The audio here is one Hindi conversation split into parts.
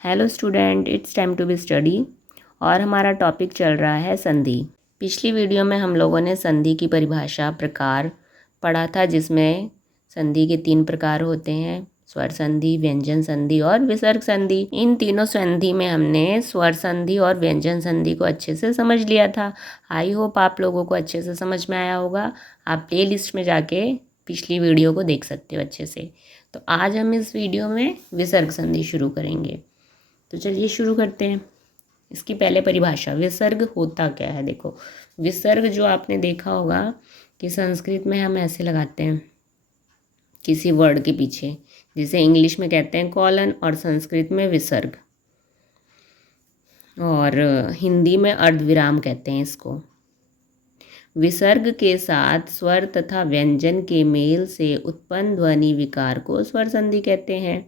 Hello student, it's time to be study. और हमारा टॉपिक चल रहा है संधि। पिछली वीडियो में हम लोगों ने संधि की परिभाषा प्रकार पढ़ा था, जिसमें संधि के 3 प्रकार होते हैं: स्वर संधि, व्यंजन संधि और विसर्ग संधि। इन तीनों संधि में हमने स्वर संधि और व्यंजन संधि को अच्छे से समझ लिया था। आई होप आप लोगों को अच्छे से समझ में आया होगा। आप प्ले लिस्ट में जाके पिछली वीडियो को देख सकते हो अच्छे से। तो आज हम इस वीडियो में विसर्ग संधि शुरू करेंगे। तो चलिए शुरू करते हैं। इसकी पहले परिभाषा, विसर्ग होता क्या है। देखो, विसर्ग जो आपने देखा होगा कि संस्कृत में हम ऐसे लगाते हैं किसी वर्ड के पीछे, जिसे इंग्लिश में कहते हैं कॉलन और संस्कृत में विसर्ग, और हिंदी में अर्धविराम कहते हैं इसको। विसर्ग के साथ स्वर तथा व्यंजन के मेल से उत्पन्न ध्वनि विकार को स्वर संधि कहते हैं।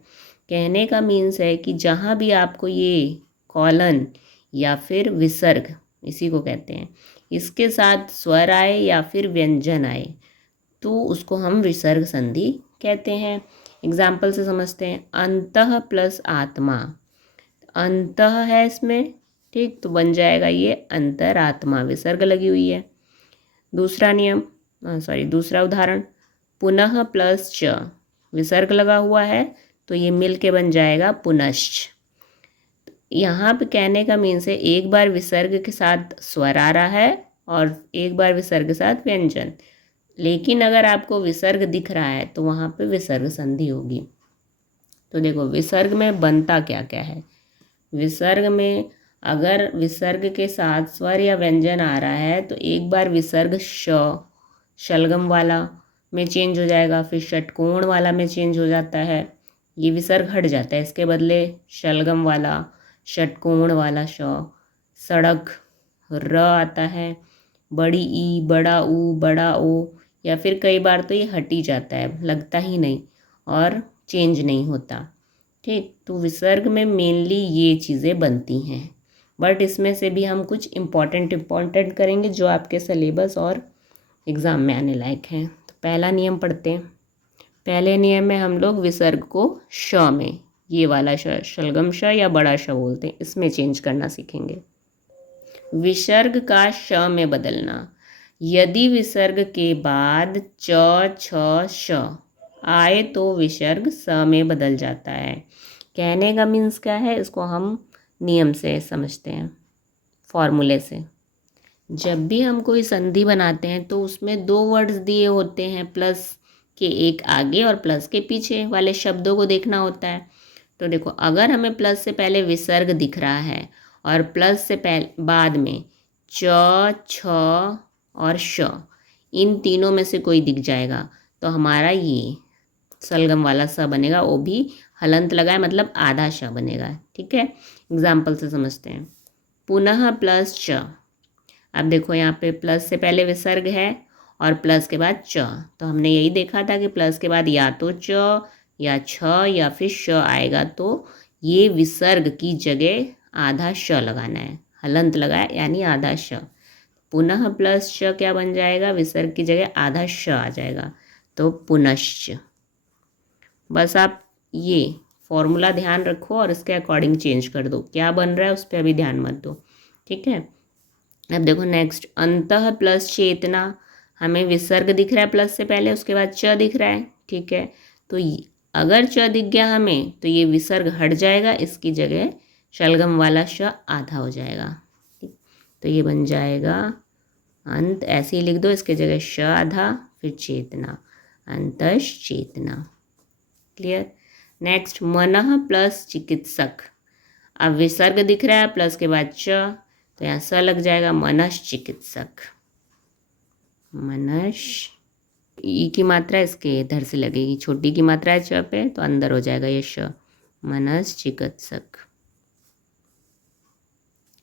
कहने का मीन्स है कि जहाँ भी आपको ये कॉलन या फिर विसर्ग, इसी को कहते हैं, इसके साथ स्वर आए या फिर व्यंजन आए तो उसको हम विसर्ग संधि कहते हैं। एग्जाम्पल से समझते हैं। अंतः प्लस आत्मा, अंतः है इसमें, ठीक, तो बन जाएगा ये अंतरात्मा, विसर्ग लगी हुई है। दूसरा दूसरा उदाहरण, पुनः प्लस च, विसर्ग लगा हुआ है तो ये मिल के बन जाएगा पुनश्च। यहाँ पे कहने का मीन्स है एक बार विसर्ग के साथ स्वर आ रहा है और एक बार विसर्ग के साथ व्यंजन, लेकिन अगर आपको विसर्ग दिख रहा है तो वहाँ पे विसर्ग संधि होगी। तो देखो, विसर्ग में बनता क्या क्या है। विसर्ग में अगर विसर्ग के साथ स्वर या व्यंजन आ रहा है तो एक बार विसर्ग शलगम वाला में चेंज हो जाएगा, फिर षटकोण वाला में चेंज हो जाता है, ये विसर्ग हट जाता है। इसके बदले शलगम वाला, षटकोण वाला सड़क र आता है, बड़ी ई, बड़ा ऊ, बड़ा ओ, या फिर कई बार तो ये हट ही जाता है, लगता ही नहीं और चेंज नहीं होता। ठीक, तो विसर्ग में मेनली ये चीज़ें बनती हैं, बट इसमें से भी हम कुछ इम्पॉर्टेंट करेंगे जो आपके सिलेबस और एग्ज़ाम में आने लायक हैं। तो पहला नियम पढ़ते हैं। पहले नियम में हम लोग विसर्ग को श में, ये वाला शलगम श या बड़ा श बोलते हैं, इसमें चेंज करना सीखेंगे। विसर्ग का श में बदलना। यदि विसर्ग के बाद च छ श आए तो विसर्ग स में बदल जाता है। कहने का मीन्स क्या है, इसको हम नियम से समझते हैं, फॉर्मूले से। जब भी हम कोई संधि बनाते हैं तो उसमें 2 वर्ड्स दिए होते हैं, प्लस के एक आगे और प्लस के पीछे वाले शब्दों को देखना होता है। तो देखो, अगर हमें प्लस से पहले विसर्ग दिख रहा है और प्लस से बाद में च छ और श, इन तीनों में से कोई दिख जाएगा तो हमारा ये सलगम वाला स बनेगा, वो भी हलंत लगाए, मतलब आधा श बनेगा। ठीक है, एग्जाम्पल से समझते हैं। पुनः प्लस च। अब देखो, यहाँ पे प्लस से पहले विसर्ग है और प्लस के बाद च, तो हमने यही देखा था कि प्लस के बाद या तो च या छ या फिर श आएगा, तो ये विसर्ग की जगह आधा श लगाना है, हलंत लगाया यानी आधा श। पुनः प्लस श क्या बन जाएगा, विसर्ग की जगह आधा श आ जाएगा, तो पुनश्च। बस आप ये फॉर्मूला ध्यान रखो और इसके अकॉर्डिंग चेंज कर दो, क्या बन रहा है उस पर अभी ध्यान मत दो। ठीक है, अब देखो नेक्स्ट, अंतः प्लस चेतना। हमें विसर्ग दिख रहा है प्लस से पहले, उसके बाद च दिख रहा है। ठीक है, तो अगर च दिख गया हमें तो ये विसर्ग हट जाएगा, इसकी जगह शलगम वाला श आधा हो जाएगा। ठीक, तो ये बन जाएगा अंत, ऐसे ही लिख दो, इसके जगह श आधा फिर चेतना, अंतश चेतना। क्लियर। नेक्स्ट, मनः प्लस चिकित्सक। अब विसर्ग दिख रहा है प्लस के बाद च, तो यहाँ स लग जाएगा, मनश चिकित्सक। मनश, ई की मात्रा इसके इधर से लगेगी, छोटी की मात्रा है च पे तो अंदर हो जाएगा ये श, मनस चिकित्सक।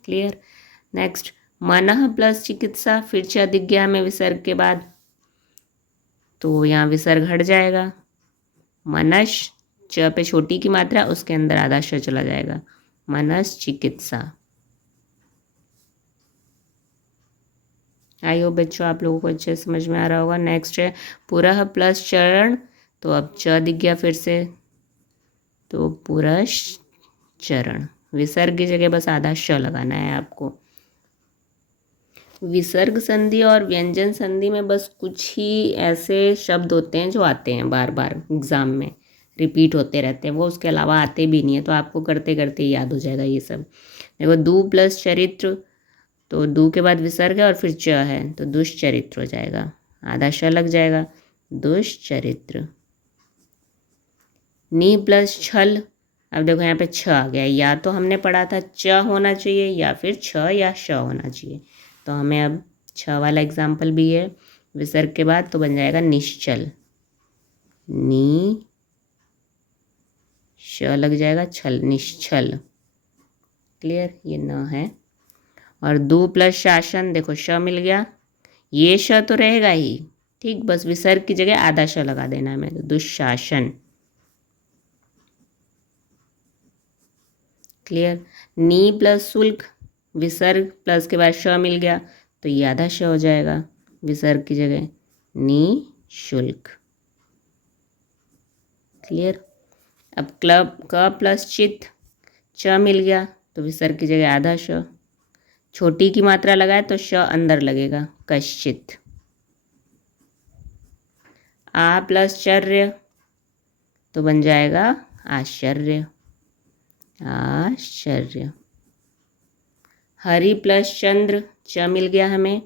क्लियर। नेक्स्ट, मनः प्लस चिकित्सा, फिर च दिख गया हमें विसर्ग के बाद, तो यहाँ विसर्ग हट जाएगा, मनश, च पे छोटी की मात्रा, उसके अंदर आधा श चला जाएगा, मनस चिकित्सा। आई होप बच्चों आप लोगों को अच्छे से समझ में आ रहा होगा। नेक्स्ट है पुरः प्लस चरण, तो अब च दिख गया फिर से, तो पुरश चरण। विसर्ग की जगह बस आधा श लगाना है आपको। विसर्ग संधि और व्यंजन संधि में बस कुछ ही ऐसे शब्द होते हैं जो आते हैं बार बार एग्ज़ाम में, रिपीट होते रहते हैं, वो उसके अलावा आते भी नहीं है, तो आपको करते करते याद हो जाएगा ये सब। देखो दू प्लस चरित्र, तो दू के बाद विसर्ग है और फिर च है, तो दुष्चरित्र हो जाएगा, आधा श लग जाएगा, दुष्चरित्र। नी प्लस छल, अब देखो यहाँ पे छ आ गया, या तो हमने पढ़ा था च होना चाहिए या फिर छ या श होना चाहिए, तो हमें अब छ वाला एग्जाम्पल भी है विसर्ग के बाद, तो बन जाएगा निश्चल, नी श लग जाएगा, छल, निश्चल। क्लियर, ये न है। और दू प्लस शासन, देखो श मिल गया, ये श तो रहेगा ही, ठीक, बस विसर्ग की जगह आधा श लगा देना है हमें, तो दुशासन। क्लियर। नी प्लस शुल्क, विसर्ग प्लस के बाद श मिल गया, तो ये आधा श हो जाएगा विसर्ग की जगह, नी शुल्क। क्लियर। अब क्लब क प्लस चित, च मिल गया, तो विसर्ग की जगह आधा श, छोटी की मात्रा लगाए तो श अंदर लगेगा, कश्चित। आ प्लस चर्य, तो बन जाएगा आश्चर्य, आश्चर्य। हरि प्लस चंद्र, च मिल गया हमें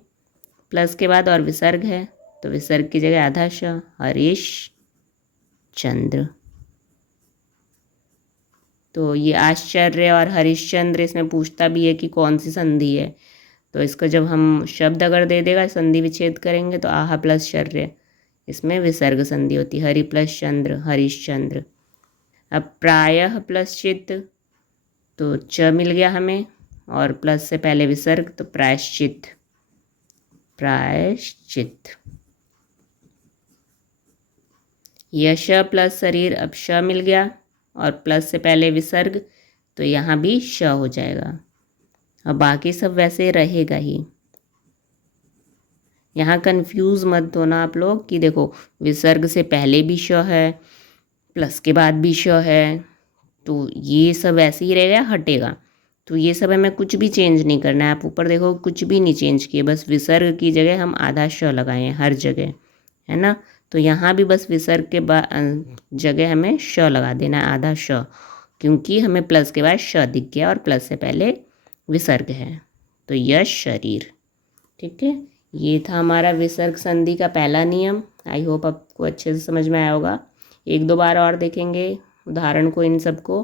प्लस के बाद और विसर्ग है, तो विसर्ग की जगह आधा श, हरीश चंद्र। तो ये आश्चर्य और हरिश्चंद्र, इसमें पूछता भी है कि कौन सी संधि है, तो इसको जब हम शब्द अगर दे देगा संधि विच्छेद करेंगे तो आह प्लस शर्य, इसमें विसर्ग संधि होती है, हरि प्लस चंद्र, हरिश्चंद्र। अब प्रायः प्लस चित, तो च मिल गया हमें और प्लस से पहले विसर्ग, तो प्रायश्चित, प्रायश्चित। यश प्लस शरीर, अब श मिल गया और प्लस से पहले विसर्ग, तो यहाँ भी श हो जाएगा, और बाकी सब वैसे रहेगा ही। यहाँ कंफ्यूज मत होना आप लोग कि देखो विसर्ग से पहले भी श है, प्लस के बाद भी श है, तो ये सब ऐसे ही रहेगा, हटेगा, तो ये सब हमें कुछ भी चेंज नहीं करना है। आप ऊपर देखो कुछ भी नहीं चेंज किए, बस विसर्ग की जगह हम आधा श लगाए हैं हर जगह, है ना। तो यहाँ भी बस विसर्ग के बाद जगह हमें श लगा देना है, आधा श, क्योंकि हमें प्लस के बाद श दिख गया और प्लस से पहले विसर्ग है, तो यश शरीर। ठीक है, ये था हमारा विसर्ग संधि का पहला नियम। आई होप आपको अच्छे से समझ में आया होगा। एक दो बार और देखेंगे उदाहरण को, इन सबको,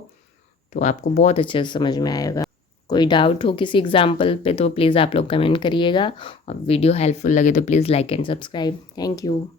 तो आपको बहुत अच्छे से समझ में आएगा। कोई डाउट हो किसी एग्जाम्पल पे तो प्लीज़ आप लोग कमेंट करिएगा, और वीडियो हेल्पफुल लगे तो please like and subscribe. Thank you.